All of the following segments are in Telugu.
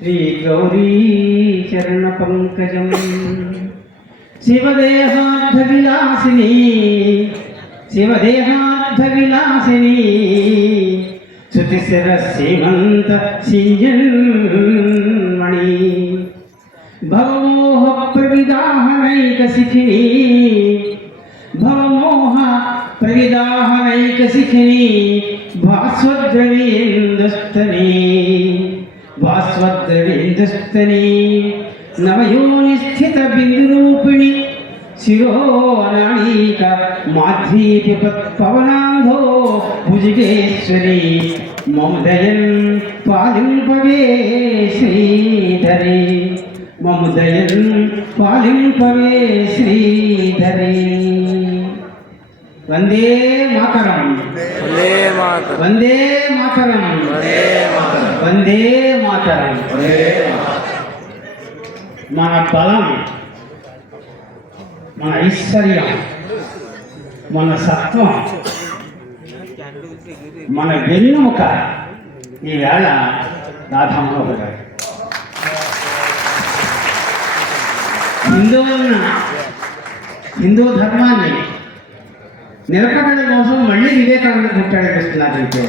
శ్రీగౌరీ చరణ పంకజం శివదేహార్థవిలాసిని శివదేహార్థవిలాసిని శృతిశిర సీమంత సింజన్మణి భవమోహ ప్రవిదాహనైకశిఖిని భవమోహ ప్రవిదాహనైకశిఖిని భాస్వద్రవీందుస్తని భాస్వద్రవీందుస్తని నవయోనిస్థిత బిందురూపిణి శిరోనాళీక మాధ్వీపవనాంధో భుజగేశ్వరి మముదయన్ పాలింపవే శ్రీధరే మముదయన్ పాలింపవే శ్రీధరే. వందే మాతరం వందే మాతరం వందే మాతరం. మన బలం, మన ఐశ్వర్యం, మన సత్వం, మన వెన్నుముక ఈవేళ రాధామనోహర్ గారు. హిందూ ధర్మాన్ని నిలకడల కోసం మళ్ళీ వివేకానంద పుట్టాడనిపిస్తున్నారంటే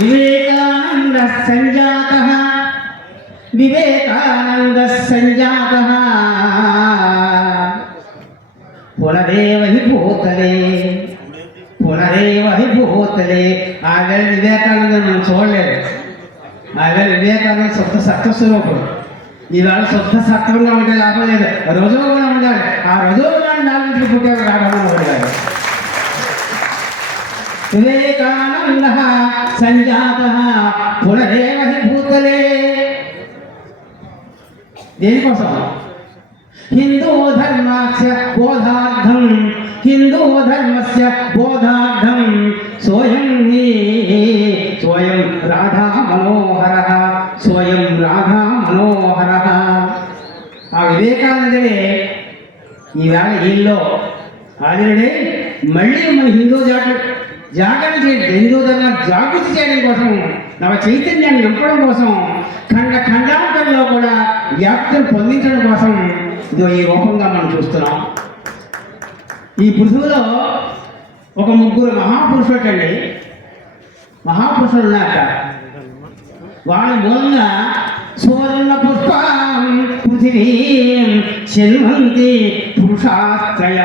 వివేకానంద సంజాత వివేకానంద సంజాత పునరేవ హి భూతలే పునరేవ హి భూతలే. ఆవేళ వివేకానంద మనం చూడలేదు. ఆవేళ వివేకానంద శుద్ధ సత్వస్వరూపుడు. ఈవేళ శుద్ధ సత్వంగా ఉంటే లాభం లేదు, రజోగుణం ఉండాలి. ఆ రజోగుణాన్ని నాలుగు పుట్టారు రాఘవమోహన్ గారు. వివేకానంద సంజాత పునరేవ హి భూతలే. దేనికోసం? హిందూ ధర్మస్య బోధార్థం హిందూ ధర్మస్య బోధార్థం స్వయం రాధా మనోహర స్వయం రాధా మనోహర. ఆ వివేకానందుడే ఈవేళ ఈల్లో ఆల్రెడీ మళ్ళీ మన హిందూ జాగరణ చేయడం, హిందూ ధర్మాన్ని జాగృతి చేయడం కోసం, నవ చైతన్యాన్ని నింపడం కోసం, ఖండాంతరంలో కూడా వ్యాప్తిని పొందించడం కోసం ఇదో ఈ రూపంగా మనం చూస్తున్నాం. ఈ పృథువులో ఒక ముగ్గురు మహాపురుషులండి, మహాపురుషులు ఉన్నాక వాళ్ళ మూలంగా సువర్ణ పుష్పం పృథివీ శల్వంతి పురుషాశ్రయ.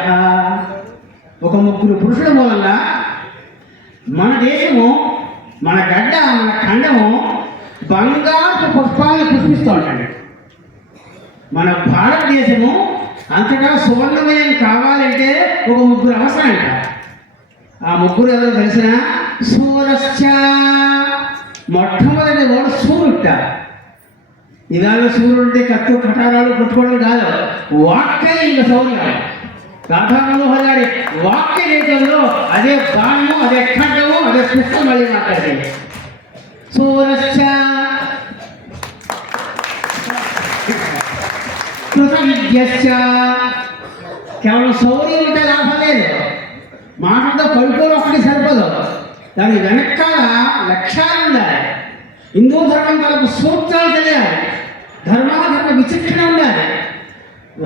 ఒక ముగ్గురు పురుషుల మూలంగా మన దేశము, మన గడ్డ, మన ఖండము బంగారు పుష్పాలను పుష్పిస్తూ ఉంటాడు. మన భారతదేశము అంతటా సువర్ణమయం కావాలంటే ఒక ముగ్గురు అవసరం అంట. ఆ ముగ్గురు ఎవరో తెలిసిన? సూరశ్చ. మొట్టమొదటి వాడు సూర్యుట. ఇవాళ సూర్యుడి కత్తు కటారాలు పుట్టుకోవడం కాదు, వాక్కే ఇంకా సౌర్యం. రాధా మనోహర్ గారి వాక్య రీతంలో అదే బాణము, అదే ఖండము, అదే పుష్పం మళ్ళీ మాట్లాడే. సూరశ్చ కృత విద్యశ్చ. కేవలం శౌర్యం ఉంటే లాభం లేదు, మాటలతో పడుకోవడం ఒకటి సరిపోదు, దాని వెనకాల లక్ష్యాలు ఉండాలి. హిందూ ధర్మం తలకు సూత్రాలు తెలియాలి, ధర్మ విచక్షణ ఉండాలి,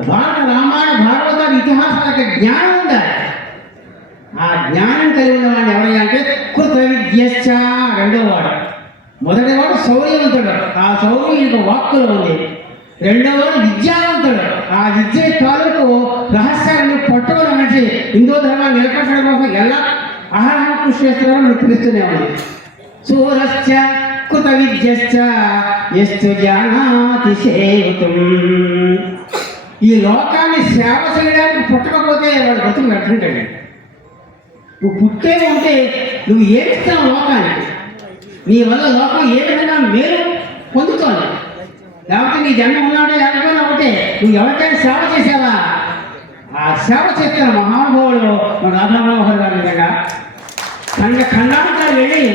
భారత రామాయణ భాగవతాల ఇతిహాసాలకు జ్ఞానం ఉండాలి. ఆ జ్ఞానం కలిగిన వాడు ఎవరయ్యా అంటే కృత విద్యశ్చ రెండో వాడు. మొదటివాడు శౌర్యవంతుడు, ఆ శౌర్యం ఇంక వాక్కులో ఉంది. రెండవవాడు విద్యావంతుడు, ఆ విద్య తాలూకు రహస్యాలను పట్టుకోవడం నుంచి హిందూ ధర్మాన్ని నిలకట్టడం కోసం ఎలా అహర్హం కృషి చేస్తున్నారో మనకు తెలుస్తూనే ఉంది. సూరశ్చ కృత విద్యశ్చ యస్తు జానాతి సేవితుం. ఈ లోకాన్ని సేవ చేయడానికి పుట్టకపోతే వాడు బ్రతుకు నడుతుంటాడు. నువ్వు పుట్టే ఉంటే నువ్వు ఏమిస్తావు లోకానికి, నీ వల్ల లోకం ఏ విధంగా మేలు పొందుతోంది. లేకపోతే నీ జన్మ ఉన్నాడే లేకపోయినా ఒకటే, నువ్వు ఎవరికైనా సేవ చేసావా? ఆ సేవ చేస్తున్న మహానుభావుడు మన రాధా మనోహర్ గారి విధంగా ఖండాంతరాలు వెళ్ళి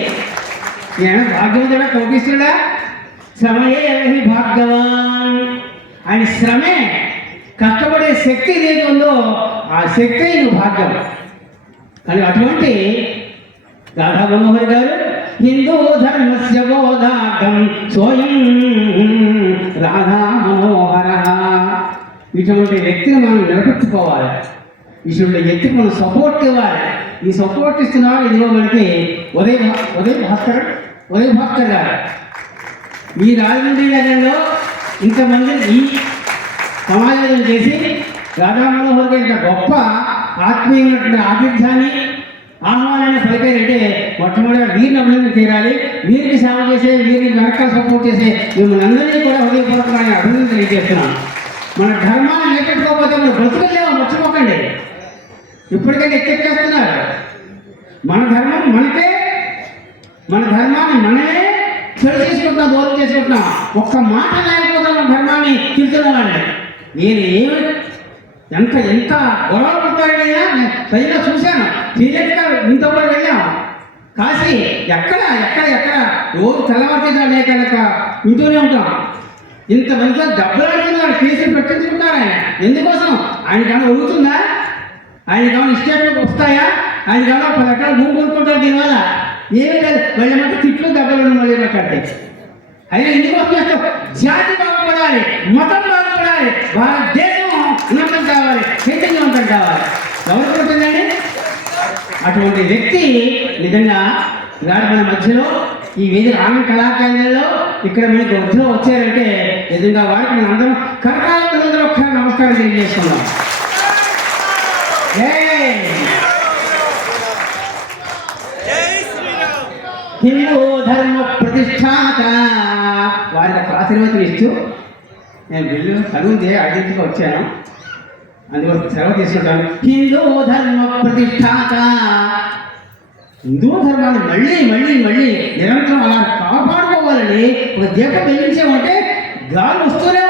నేను భాగ్యవంతుడా కోపిస్తుడా శ్రమయే భాగ్యవాన్. ఆయన శ్రమే, కష్టపడే శక్తి ఏదైతే ఉందో ఆ శక్తి నువ్వు భాగ్యం. కానీ అటువంటి రాధా మనోహర్ గారు హిందూ ధర్మస్య బోధార్థం మార్గం సోయం రాధా మనోహర. ఇటువంటి వ్యక్తిని మనం నిలబెట్టుకోవాలి, ఇటువంటి వ్యక్తికి మనం సపోర్ట్ ఇవ్వాలి. ఈ సపోర్ట్ ఇస్తున్నారు ఇదిగో మనకి ఉదయ్ భాస్కర్ గారు. ఈ రాజమండ్రి నగరంలో ఇంతమంది ఈ సమాజం చేసి రాధా మనోహర్ గారి గొప్ప ఆత్మీయమైనటువంటి ఆతిథ్యాన్ని ఆహ్వానాన్ని పలికారంటే మొట్టమొదటిగా వీరిని అభివృద్ధి తీరాలి. వీరికి సేవ చేసే, వీరికి వెనకాల సపోర్ట్ చేసే మిమ్మల్ని అందరినీ కూడా హృదయపూర్వకమైన అభివృద్ధి తెలియజేస్తున్నాను. మన ధర్మాన్ని నిలబెట్టుకోకపోతే మనం బ్రతుకులేమో మర్చిపోకండి. ఇప్పటికైనా ఎక్కెక్కేస్తున్నారు. మన ధర్మాన్ని మనమే చెడు చేసుకుంటున్నాం, దూరం చేసుకుంటున్నాం. ఒక్క మాట లేకపోతే మన ధర్మాన్ని తిరుగుతున్నామండి. నేను ఎంత గొడవలు పడతాడైనా సరిగ్గా చూశాను. సీరియస్గా ఇంతో కూడా వెళ్ళాం కాశీ. ఎక్కడ రోజు తెల్లవారుతాడు లేక ఇంటూనే ఉంటాం. ఇంతమందితో దెబ్బలాడుతున్నారు, కేసులు పెట్టించుకుంటారు. ఆయన ఎందుకోసం? ఆయనకన్నా ఒరుగుతుందా? ఆయనకన్నా ఇష్టాలు వస్తాయా? ఆయనకన్నా 10 ఎకరాలు భూమి కొనుక్కుంటారు. దీనివల్ల ఏమీ లేదు. మళ్ళీ మాట తిట్లు దెబ్బలు మళ్ళీ మాట్లాడితే అయినా ఎందుకోసం చేస్తాం? జాతి బాగుపడాలి, మతం బాగుపడాలి, భారతదేశం ఉన్నతం కావాలి, చైతన్యవంతం కావాలి. ఎవరు పుట్టిందండి? అటువంటి వ్యక్తి నిజంగా మన మధ్యలో ఈ వేదిక ఆనంద కళాకేంద్రంలో ఇక్కడ మనకి మధ్యలో వచ్చారంటే నిజంగా వారికి మనం అందరం కరకాలంలో ఒకసారి నమస్కారం తెలియజేసుకున్నాం. హిందూ ధర్మ ప్రతిష్టాత వారికి ఆశీర్వచనం ఇస్తూ నేను బిల్లు చదువుతే ఐడెంటిటీగా వచ్చాను, అందుకోసం సెలవు తీసుకుంటాను. హిందూ ధర్మ ప్రతిష్టాత. హిందూ ధర్మాన్ని మళ్ళీ నిరంతరం అలా కాపాడుకోవాలని ఒక దీపం వెలిగించామంటే గాలు వస్తూనే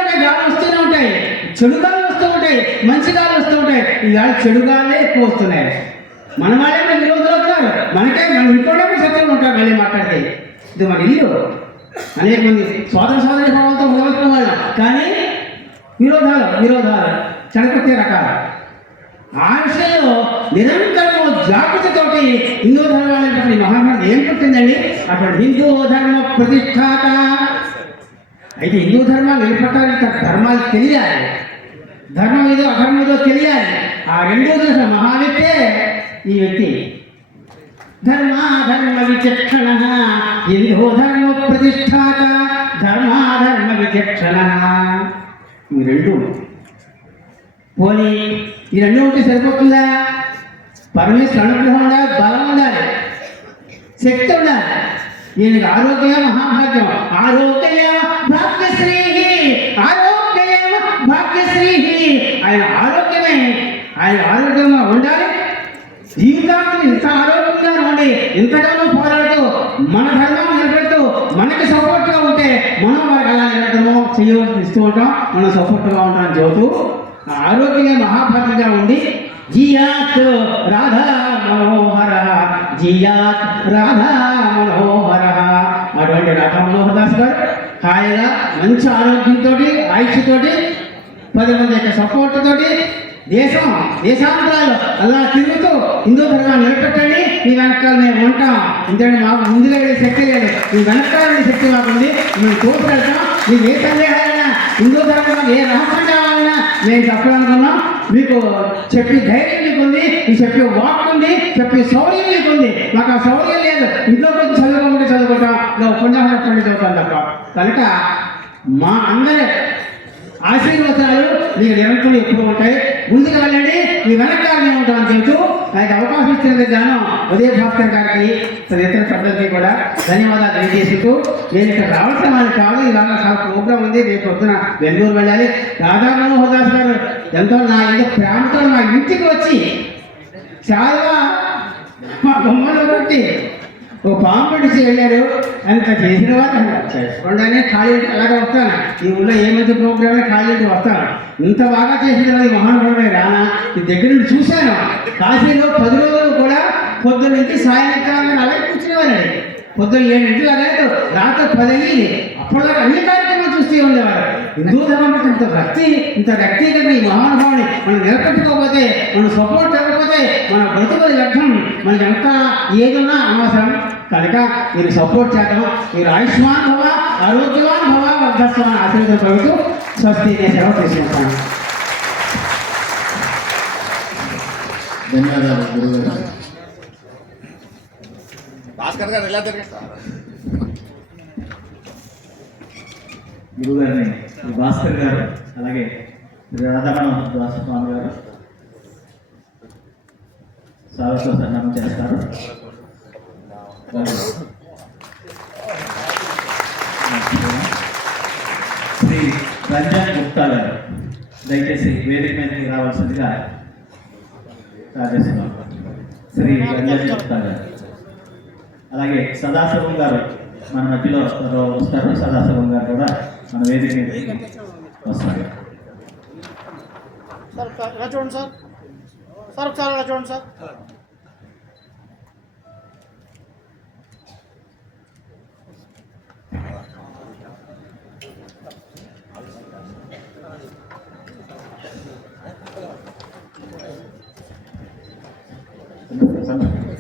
ఉంటాయి, చెడు గాలు వస్తూ ఉంటాయి, మంచి గాలు వస్తూ ఉంటాయి. ఇవాళ చెడు గాలే ఎక్కువ వస్తున్నాయి. మన వాళ్ళే విరోధులు అవుతున్నారు. మన ఇంట్లోనే సత్యం ఉంటారు. మళ్ళీ మాట్లాడితే ఇది మన ఇల్లు. అనేక మంది సోదరి భావంతో మొదలుకున్న వాళ్ళు, కానీ విరోధాలు చడపత్తే రకాలు. ఆ విషయంలో నిరంతరం జాగృతితోటి హిందూ ధర్మాన్ని మహాత్మ ఏం పుట్టిందండి? అటువంటి హిందూ ధర్మ ప్రతిష్టాత. అయితే హిందూ ధర్మాలు నిలబెట్టాలంటే ధర్మాలు తెలియాలి, ధర్మం ఏదో అధర్మం ఏదో తెలియాలి. ఆ రెండో దశ మహావ్యక్తే ఈ వ్యక్తి. ధర్మ విచక్షణ హిందూ ధర్మ ప్రతిష్టాత, ధర్మ విచక్షణ. ఈ రెండు పోనీ ఈ రెండు ఉంటే సరిపోతుందా? పరమేశ్వర అనుగ్రహం ఉండాలి, బలం ఉండాలి, శక్తి ఉండాలి. ఈయనకి ఆరోగ్యమే మహాభాగ్యం. ఆరోగ్యమ భాగ్యశ్రీ. ఆయన ఆరోగ్యంగా ఉండాలి. జీవితాన్ని ఇంత ఆరోగ్యంగా ఉండి ఇంతగానో పోరాడుతూ మన ధర్మం నిలబెడుతూ మనకి సపోర్ట్గా ఉంటే మనం వారికి అలా నిలబడము చేయవలసి ఇస్తూ ఉంటాం, మనం సపోర్ట్గా ఉంటాం చెబుతూ ఆరోగ్యంగా మహాభాగ్యంగా ఉండి జియాత్ రాధా మనోహర, జియాత్ రాధా మనోహర. అటువంటి రాధా మనోహర్ దాస్ గారు హాయిగా మంచి ఆరోగ్యంతో ఆయుష్తోటి 10 మంది యొక్క సపోర్ట్ తోటి దేశాంతరాలు అలా తిరుగుతూ హిందూ ధర్మాన్ని నిలబెట్టండి. మీ వెనకాల మేము ఉంటాం. ఎందుకంటే మాకు ముందుగా శక్తి లేదు, మీ వెనకాల శక్తి మాకుంది. మేము చూపెడతాం. మీకు ఏ సందేహాలైనా హిందూ ధర్మంలో ఏ రహస్యం కావాలన్నా మేము చెప్పాలనుకున్నాం. మీకు చెప్పి ధైర్యం మీకు ఉంది, మీకు చెప్పే వాక్ ఉంది, చెప్పే శౌర్యం మీకు ఉంది. మాకు ఆ శౌర్యం లేదు. ఇంట్లో కొంచెం చదువుకుంటాం, ఇలా ఉపన్యాసం చదువుతాం తప్ప. కనుక మా అందరి ఆశీర్వచనాలు మీకు నిరంతరం ఎక్కువ ఉంటాయి. ముందుకు వెళ్ళండి, మీ వెనకాల మేము ఉంటామని చెబుతూ నాకు అవకాశం ఇచ్చినందుకు గాను ఉదయ్ భాస్కర్ గారికి ఇతర సభ్యులకి కూడా ధన్యవాదాలు తెలియజేస్తూ నేను ఇక్కడ రావాల్సిన వాళ్ళకి కావాలి. ఇవాళ చాలా ప్రోగ్రాం ఉంది, రేపు పొద్దున బెంగళూరు వెళ్ళాలి. రాధా మనోహర్ దాస్ గారు ఎంతో నా ఇంట్లో ప్రేమతో మా ఇంటికి వచ్చి చాలా మా బొమ్మలు కొట్టి ఓ పాము పిడిచి వెళ్ళారు. అంత చేసిన వారు చేసుకోండి ఖాళీ అలాగే వస్తాను. ఈ ఊళ్ళో ఏ మధ్య ప్రోగ్రామే ఖాళీ వస్తాను. ఇంత బాగా చేసిన మహానుభావుడే రానా ఈ దగ్గర నుండి చూశాను. కాశీలో 10 రోజులు కూడా పొద్దున్న నుంచి సాయంకాలం అలాగే కూర్చునేవారండి. పొద్దున్న 7 లేదు, రాత్రి 10 అయ్యింది. అప్పటిదాకా అన్ని కార్యక్రమాలు చూస్తూ ఉండేవారు. హిందూ ధర్మం ఇంత వ్యక్తిగత ఈ మహానుభావుని మనం నిలబెట్టుకోకపోతే, మనం సపోర్ట్ ఇవ్వకపోతే మన బ్రతుకుల వ్యర్థం. మనకి ఎంత ఏదున్నా అనవసరం. కనుక మీరు సపోర్ట్ చేద్దాం. మీరు ఆయుష్మాన్ భవ, ఆరోగ్యవాన్ భవ, వర్ధస్వాన్ ఆశీర్వాదం కలుగుతూ స్వస్తి నేను సెలవు తీసుకుంటాను. ధన్యవాదాలు గురుగారు. భాస్కర్ గారు ఎలా గురుగారిని భాస్కర్ గారు, అలాగే రాధామణ దాసస్వామి గారు సారస్వ సన్మానం చేస్తారు. శ్రీ రంజన్ గుప్తా గారు దయచేసి వేదిక మీదకి రావాల్సిందిగా రాజేశ్వరం. శ్రీ రంజన్ గుప్తా గారు, అలాగే సదాశివం గారు మన మధ్యలో వస్తారు. సదాశివం గారు కూడా మన వేదిక మీద వస్తారు. సార్ ఇలా చూడండి సార్. సార్ ఒకసారి ఇలా చూడండి సార్. Thank you.